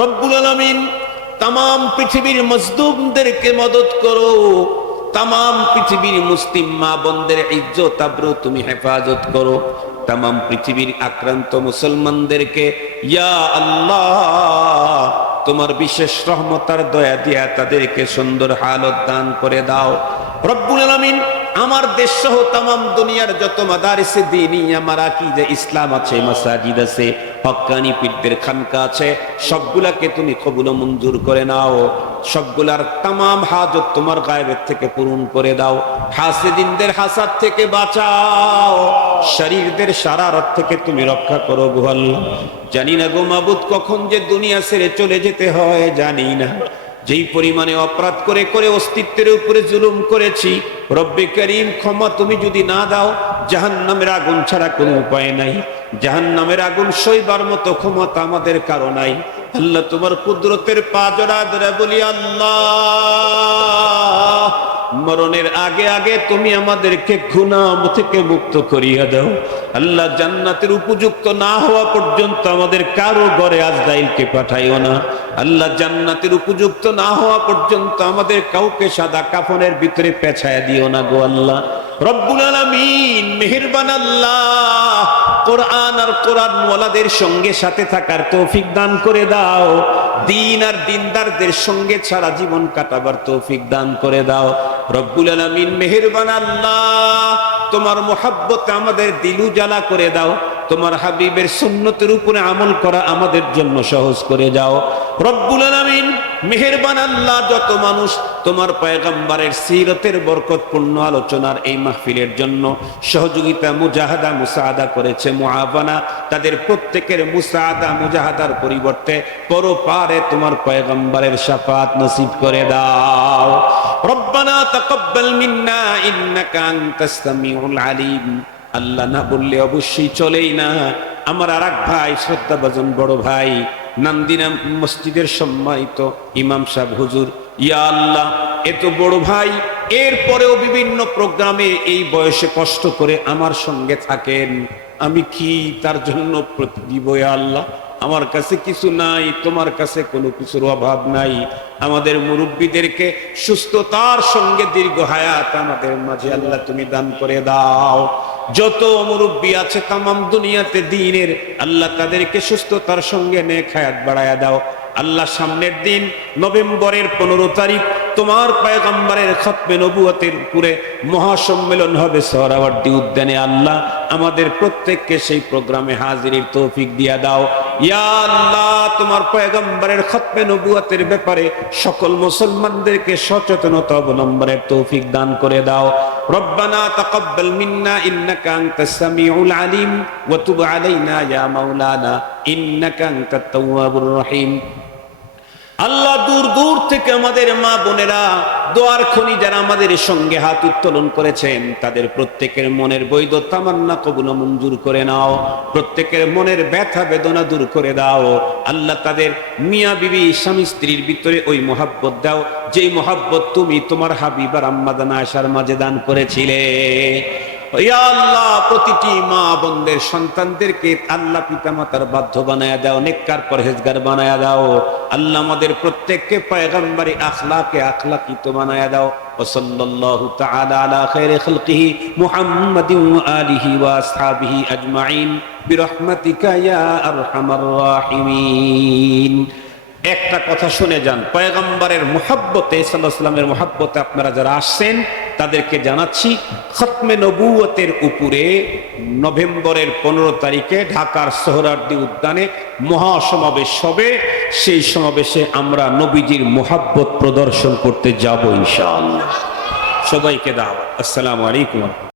রব্বুল আলমিন তাম পৃথিবীর মজদুমদেরকে মদত করো। তাম পৃথিবীর মুসলিম মা বোনদের ইজ্জত আব্রু তুমি হেফাজত করো। তাম পৃথিবীর আক্রান্ত মুসলমানদেরকে ইয়া আল্লাহ, তোমার বিশেষ রহমতার দয়া দিয়া তাদেরকে সুন্দর হালত দান করে দাও। রব্বুল আলমিন, আমার দেশ সহ তাম দুনিয়ার যত মাদারিসে দিনই আমার আকিদে ইসলাম আছে, মাসাজিদ আছে হক্কানি পীরদের খানকা আছে, সবগুলাকে তুমি কবুল মঞ্জুর করে নাও। সবগুলার তামাম হাজত তোমার গায়েবের থেকে পূরণ করে দাও। হাসিদিনদের হাসার থেকে বাঁচাও। শরীরদের সারারত থেকে তুমি রক্ষা করো গোয়াল জানি না গো মাবুদ, কখন যে দুনিয়া ছেড়ে চলে যেতে হয় জানি না। যেই পরিমাণে অপরাধ করে করে অস্তিত্বের উপরে জুলুম করেছি রব্বে করিম, ক্ষমা তুমি যদি না দাও জাহান নামের আগুন ছাড়া কোনো উপায় নাই। জাহান নামের আগুন সইবার মতো ক্ষমতা আমাদের কারও নাই। আল্লাহ তোমার কুদরতের পা জড়া ধরে বলি, আল্লাহ, মরণের আগে আগে তুমি আমাদেরকে গুনাহ থেকে মুক্ত করিয়া দাও। আল্লাহ জান্নাতের উপযুক্ত না হওয়া পর্যন্ত আমাদের কারও ঘরে আজদাইলকে পাঠাইও না। আল্লাহ জান্নাতের উপযুক্ত না হওয়া পর্যন্ত আমাদের কাউকে সাদা কাফনের ভিতরে পেছায় দিও না গো আল্লাহ। মেহেরবান আল্লাহ, কোরআন আর কোরআন সঙ্গে সাথে থাকার তৌফিক দান করে দাও। দিন আর দিনদারদের সঙ্গে জীবন কাটাবার তৌফিক দান করে দাও। মেহেরবান আল্লাহ, তোমার মোহাব্বতে আমাদের দিলু জ্বালা করে দাও। তোমার হাবিবের সুন্নতের উপরে আমল করা আমাদের জন্য সহজ করে যাও রব্বুল আলামিন মেহেরবান আল্লাহ, যত মানুষ তোমার পয়গম্বরের সিরতের বরকতপূর্ণ আলোচনার এই মাহফিলের জন্য সহযোগিতা, মুজাহাদা, মুসাহাদা করেছে তাদের প্রত্যেকের মুসাহাদা, মুজাহাদার পরিবর্তে পরপারে তোমার পয়গম্বরের নসিব করে দাও। রব্বানা তাকাব্বাল মিন্না ইন্নাকা আলিম। আল্লাহ না বললে অবশ্যই চলেই না। আমার আর এক ভাই, শ্রদ্ধাভাজন বড় ভাই নান্দিনা মসজিদের সম্মানিত ইমাম সাহেব, হুজুর, ইয়া আল্লাহ, এত বড় ভাই, এরপরেও বিভিন্ন প্রোগ্রামে এই বয়সে কষ্ট করে আমার সঙ্গে থাকেন। আমি কি তার জন্য দিব আল্লাহ? আমার কাছে কিছু নাই, তোমার কাছে কোনো কিছুর অভাব নাই। আমাদের মুরব্বীদেরকে সুস্থতার সঙ্গে দীর্ঘ হায়াত আমাদের মাঝে আল্লাহ তুমি দান করে দাও। যত মুরব্বী আছে তামাম দুনিয়াতে দিনের, আল্লাহ তাদেরকে সুস্থতার সঙ্গে নেক হায়াত বাড়ায়া দাও। আল্লাহ সামনের দিন নভেম্বরের পনেরো তারিখ তোমার পায়গম্বরের খতমে নবুয়তের উপরে মহাসম্মেলন হবে সহরাবর্দী উদ্যানে আল্লাহ আমাদের প্রত্যেককে সেই প্রোগ্রামে হাজিরির তৌফিক দিয়া দাও। ইয়া আল্লাহ, তোমার পয়গম্বরের খতমে নবুয়তের ব্যাপারে সকল মুসলমানদেরকে সচেতনতা অবলম্বনের তৌফিক দান করে দাও। রব্বানা তাকাব্বাল মিন্না, ইন্নাকা আনতাস সামিউল আলিম, ওয়া তুব আলাইনা ইয়া মাওলানা, ইন্নাকা আনতাত তাওয়াবুর রহিম। আল্লাহ দূর দূর থেকে আমাদের মা বোনেরা দোয়ার খনি যারা আমাদের সঙ্গে হাত উত্তোলন করেছেন, তাদের প্রত্যেকের মনের বৈধ তামান্না কবুল মঞ্জুর করে নাও। প্রত্যেকের মনের ব্যথা বেদনা দূর করে দাও। আল্লাহ তাদের মিয়া বিবি, স্বামী স্ত্রীর ভিতরে ওই মোহাব্বত দাও, যেই মোহাব্বত তুমি তোমার হাবিবার আম্মাদানা আশার মাঝে দান করেছিলে। আল্লাহ, প্রতিটি মা বোনদের সন্তানদেরকে আল্লাহ পিতামাতার বাধ্য বানায়া দাও, নেককার পরহেজগার বানায়া দাও। আল্লাহ আমাদের প্রত্যেককে পয়গম্বরী আখলাকে আখলাকিত বানায়া দাও। ওসল্লাল্লাহু তাআলা আলা খায়রি খালকিহি মুহাম্মাদিন ওয়া আলিহি ওয়া আসহাবিহি আজমাইন। বিরহমাতিকা ইয়া আরহামার রাহিমিন। একটা কথা শুনে যান, পয়গম্বরের মোহাব্বতে সাল্লাহামের মোহাব্বতে আপনারা যারা আসছেন, তাদেরকে জানাচ্ছি, খতমে নবুয়তের উপরে নভেম্বরের পনেরো তারিখে ঢাকার সোহরার্দি উদ্যানে মহাসমাবেশ হবে। সেই সমাবেশে আমরা নবীজির মোহাব্বত প্রদর্শন করতে যাব ইনশাআল্লাহ। সবাইকে দাওয়াত। আসসালামু আলাইকুম।